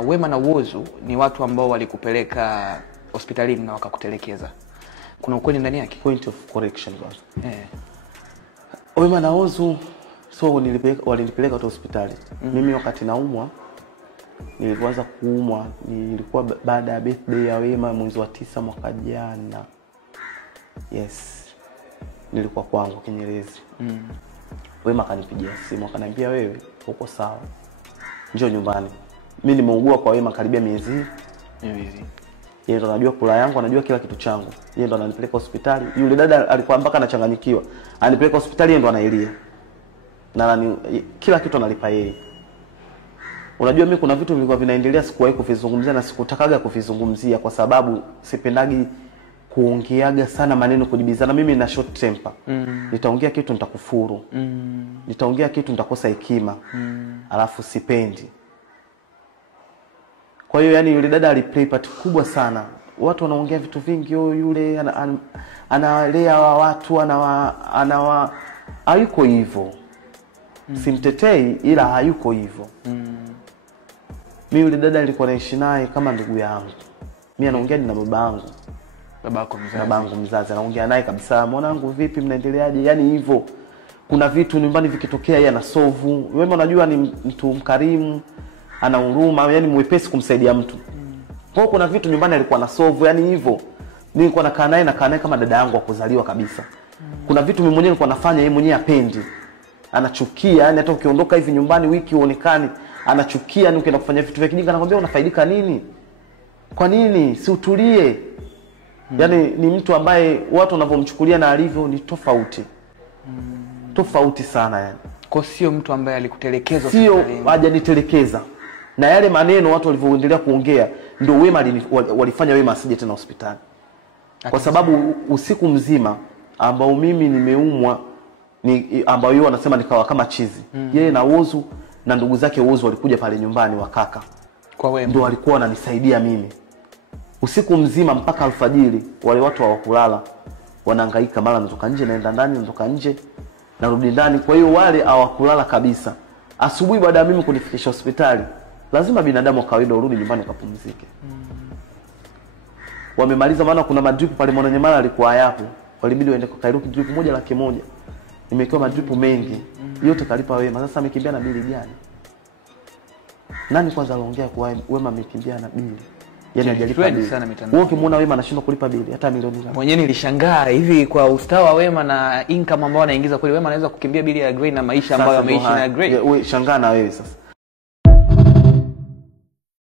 Wema na Whozu ni watu ambao walikupeleka hospitalini na wakakutelekeza. Kuna ukweli ndani yake? Point of correction bwana. Wema na Whozu walinipeleka tu hospitali. Mimi wakati naumwa, nilipoanza kuumwa, nilikuwa baada ya birthday ya Wema mwezi wa 9 mwaka jana. Yes. Nilikuwa kwangu Kinyerezi. Wema akanipigia simu akaniambia, wewe uko sawa, njoo nyumbani. Mimi nimeugua kwa Wema karibia miezi miwili. Yeye ndo anajua kula yangu, anajua kila kitu changu. Yeye ndo ananipeleka hospitali. Yule dada alikuwa mpaka anachanganyikiwa. Anipeleka hospitali, yeye ndo anaelia. Na kila kitu analipa yeye. Unajua mimi kuna vitu vilikuwa vinaendelea sikuwahi kuvizungumzia na sikutakaga kuvizungumzia kwa sababu sipendagi kuongeaga sana maneno kujibizana. Mimi nina short temper. Nitaongea kitu nitakufuru. Nitaongea kitu nitakosa hekima. Alafu sipendi. Kwa hiyo yani yule dada aliplay part kubwa sana. Watu wanaongea vitu vingi, yule analea watu, hayuko hivyo. Simtetei ila hayuko hivyo. Mimi yule dada nilikuwa naishi naye kama ndugu yangu. Mimi anaongea na babangu. Babangu mzazi anaongea naye kabisa, mwanangu vipi, mnaendeleaje? Yani hivyo. Kuna vitu nyumbani vikitokea yeye anasolve. Wewe unajua ni mtu mkarimu, ana huruma, yani mwepesi kumsaidia mtu. Kwa kuna vitu nyumbani alikuwa na solve, yani hivyo. Mimi nilikuwa nakaa naye kama dada yangu wa kuzaliwa kabisa. Kuna vitu mimi mwenyewe nilikuwa nafanya yeye mwenyewe apendi. Anachukia, yani hata ukiondoka hivi nyumbani wiki uonekane, anachukia, yani ukienda kufanya vitu vya kijinga anakuambia unafaidika nini? Kwa nini? Si utulie. Yani ni mtu ambaye watu wanavyomchukulia na alivyo ni tofauti. Tofauti sana yani. Kwa sio mtu ambaye alikutelekeza hospitalini. Sio hajanitelekeza. Na yale maneno watu walivyoendelea kuongea ndio Wema walifanya Wema asije tena hospitali. Kwa sababu usiku mzima ambao mimi nimeumwa ambao yeye wanasema nikawa kama chizi. Yeye na Whozu na ndugu zake Whozu walikuja pale nyumbani wakaka. Kwa Wema ndio walikuwa wananisaidia mimi. Usiku mzima mpaka alfajiri wale watu hawakulala. Wanahangaika, mara natoka nje naenda ndani, natoka nje narudi ndani. Kwa hiyo wale hawakulala kabisa. Asubuhi baada ya mimi kunifikisha hospitali, lazima binadamu wa kawaida urudi nyumbani ukapumzike. Wamemaliza, maana kuna madrip pale Mwananyamala alikuwa hayapo. Walibidi waende kwa Kairuki drip 1,100,000. Nimekiwa madrip mengi. Yote kalipa Wema. Sasa amekimbia na bili gani? Nani kwanza anaongea kwa Wema amekimbia na bili? Yaani hajalipa bili. Wewe ukimwona Wema anashindwa kulipa bili hata milioni ngapi? Mwenyewe nilishangaa hivi kwa ustawa Wema na income ambao anaingiza kweli Wema anaweza kukimbia bili ya Gray na maisha ambayo ameishi na Gray. Wewe shangaa na wewe sasa.